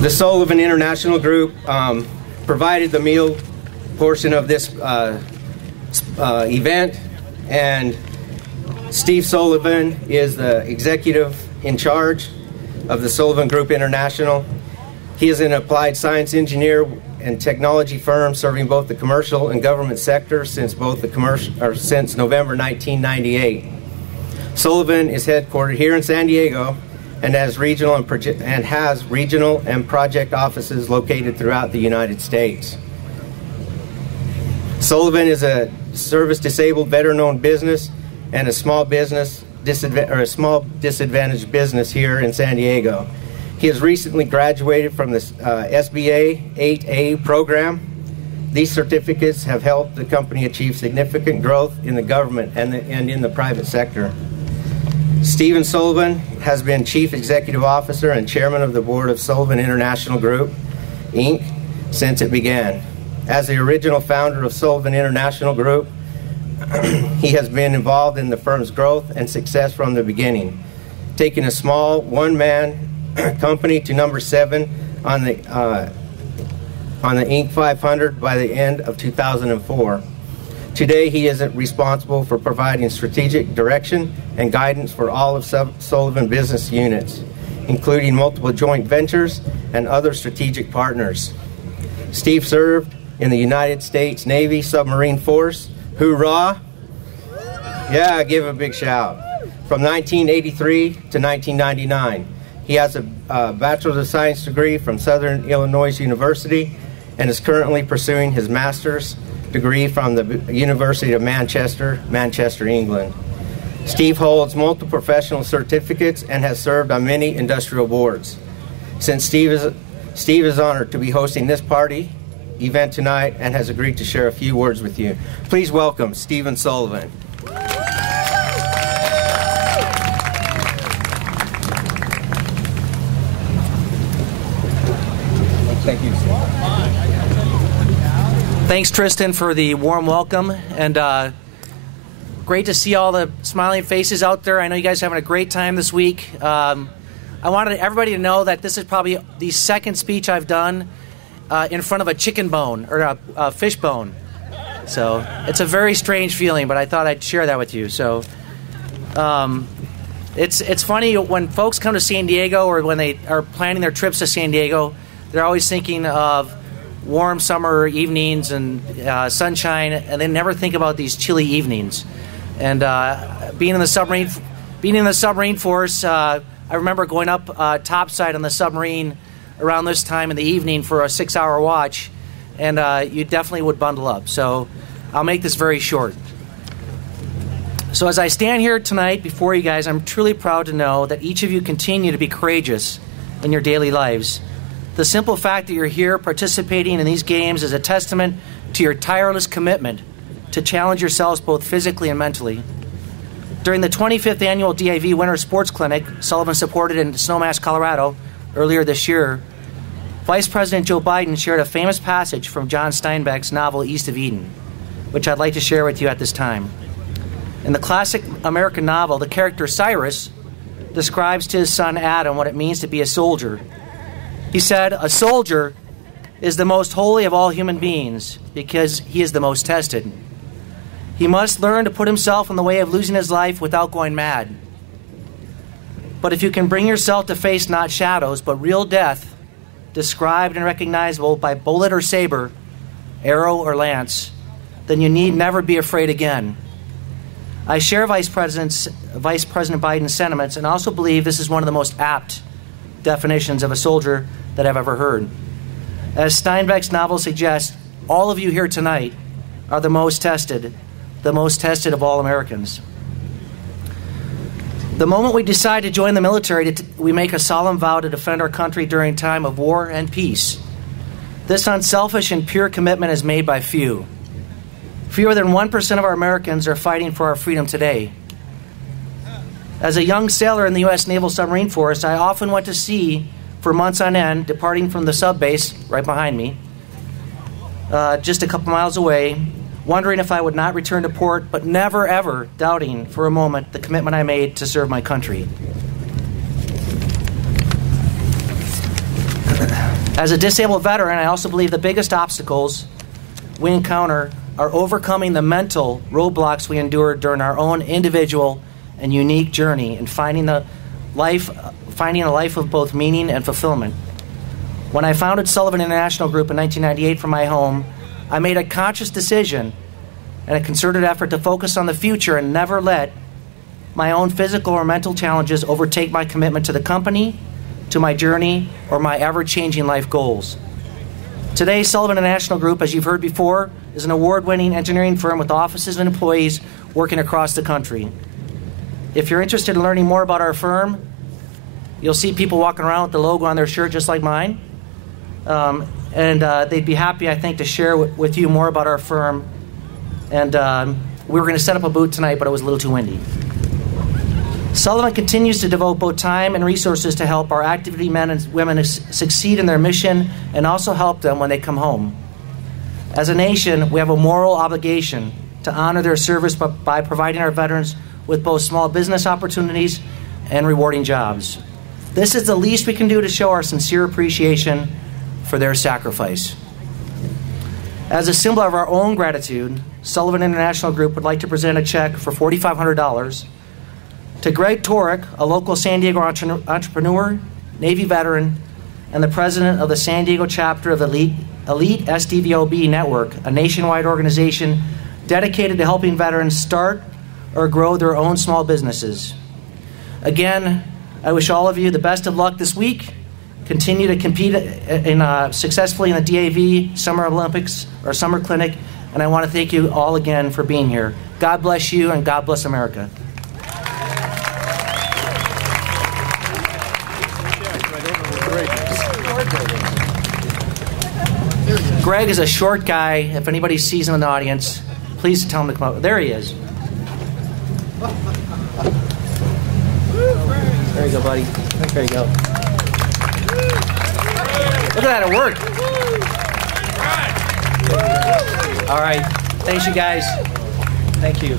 The Sullivan International Group provided the meal portion of this event, and Steve Sullivan is the executive in charge of the Sullivan Group International. He is an applied science engineer and technology firm serving both the commercial and government sector since November 1998. Sullivan is headquartered here in San Diego and has regional and project offices located throughout the United States. Sullivan is a service-disabled, veteran-owned business and a small disadvantaged business here in San Diego. He has recently graduated from the SBA 8A program. These certificates have helped the company achieve significant growth in the government and in the private sector. Stephen Sullivan has been Chief Executive Officer and Chairman of the Board of Sullivan International Group, Inc. since it began. As the original founder of Sullivan International Group, he has been involved in the firm's growth and success from the beginning, taking a small one-man company to number 7 on the Inc. 500 by the end of 2004. Today, he is responsible for providing strategic direction and guidance for all of Sullivan business units, including multiple joint ventures and other strategic partners. Steve served in the United States Navy Submarine Force. Hoorah! Yeah, give him a big shout. From 1983 to 1999. He has a Bachelor of Science degree from Southern Illinois University and is currently pursuing his master's degree from the University of Manchester, England. Steve holds multiple professional certificates and has served on many industrial boards. Since Steve is honored to be hosting this party event tonight and has agreed to share a few words with you. Please welcome Stephen Sullivan. Thank you. Thanks, Tristan, for the warm welcome, and great to see all the smiling faces out there. I know you guys are having a great time this week. I wanted everybody to know that this is probably the second speech I've done in front of a chicken bone or a fish bone. So it's a very strange feeling, but I thought I'd share that with you. So it's funny when folks come to San Diego or when they are planning their trips to San Diego, they're always thinking of warm summer evenings and sunshine, and they never think about these chilly evenings. And being in the submarine force, I remember going up topside on the submarine around this time in the evening for a 6-hour watch, and you definitely would bundle up. So I'll make this very short. So as I stand here tonight before you guys, I'm truly proud to know that each of you continue to be courageous in your daily lives. The simple fact that you're here participating in these games is a testament to your tireless commitment to challenge yourselves both physically and mentally. During the 25th annual DIV Winter Sports Clinic, Sullivan supported in Snowmass, Colorado, earlier this year, Vice President Joe Biden shared a famous passage from John Steinbeck's novel East of Eden, which I'd like to share with you at this time. In the classic American novel, the character Cyrus describes to his son Adam what it means to be a soldier. He said, "A soldier is the most holy of all human beings because he is the most tested. He must learn to put himself in the way of losing his life without going mad. But if you can bring yourself to face not shadows, but real death, described and recognizable by bullet or saber, arrow or lance, then you need never be afraid again." I share Vice President Biden's sentiments and also believe this is one of the most apt definitions of a soldier that I've ever heard. As Steinbeck's novel suggests, all of you here tonight are the most tested of all Americans. The moment we decide to join the military, we make a solemn vow to defend our country during time of war and peace. This unselfish and pure commitment is made by few. Fewer than 1% of our Americans are fighting for our freedom today. As a young sailor in the U.S. Naval Submarine Force, I often went to sea for months on end, departing from the sub base right behind me, just a couple miles away, wondering if I would not return to port, but never, ever doubting for a moment the commitment I made to serve my country. As a disabled veteran, I also believe the biggest obstacles we encounter are overcoming the mental roadblocks we endure during our own individual and unique journey in finding a life of both meaning and fulfillment. When I founded Sullivan International Group in 1998 from my home, I made a conscious decision and a concerted effort to focus on the future and never let my own physical or mental challenges overtake my commitment to the company, to my journey, or my ever-changing life goals. Today, Sullivan International Group, as you've heard before, is an award-winning engineering firm with offices and employees working across the country. If you're interested in learning more about our firm, you'll see people walking around with the logo on their shirt just like mine. They'd be happy, I think, to share with you more about our firm. And we were going to set up a booth tonight, but it was a little too windy. Sullivan continues to devote both time and resources to help our active duty men and women succeed in their mission and also help them when they come home. As a nation, we have a moral obligation to honor their service by providing our veterans with both small business opportunities and rewarding jobs. This is the least we can do to show our sincere appreciation for their sacrifice. As a symbol of our own gratitude, Sullivan International Group would like to present a check for $4,500 to Greg Torek, a local San Diego entrepreneur, Navy veteran, and the president of the San Diego chapter of Elite SDVOB Network, a nationwide organization dedicated to helping veterans start or grow their own small businesses. Again, I wish all of you the best of luck this week. Continue to compete successfully in the DAV Summer Olympics or Summer Clinic, and I want to thank you all again for being here. God bless you, and God bless America. Greg is a short guy. If anybody sees him in the audience, please tell him to come up. There he is. There you go, buddy. There you go. Look at that, it worked. All right. Thanks, you guys. Thank you.